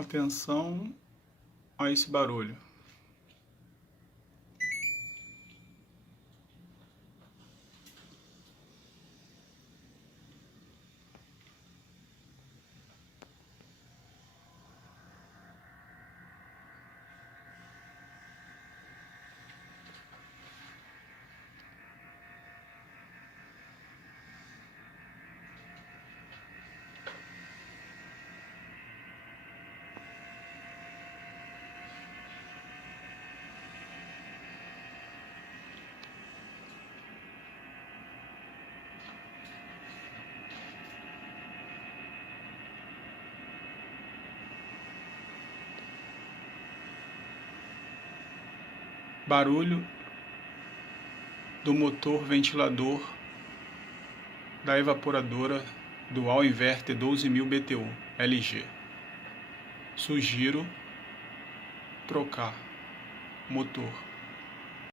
Atenção a esse barulho. Barulho do motor ventilador da evaporadora Dual Inverter 12.000 BTU LG. Sugiro trocar motor.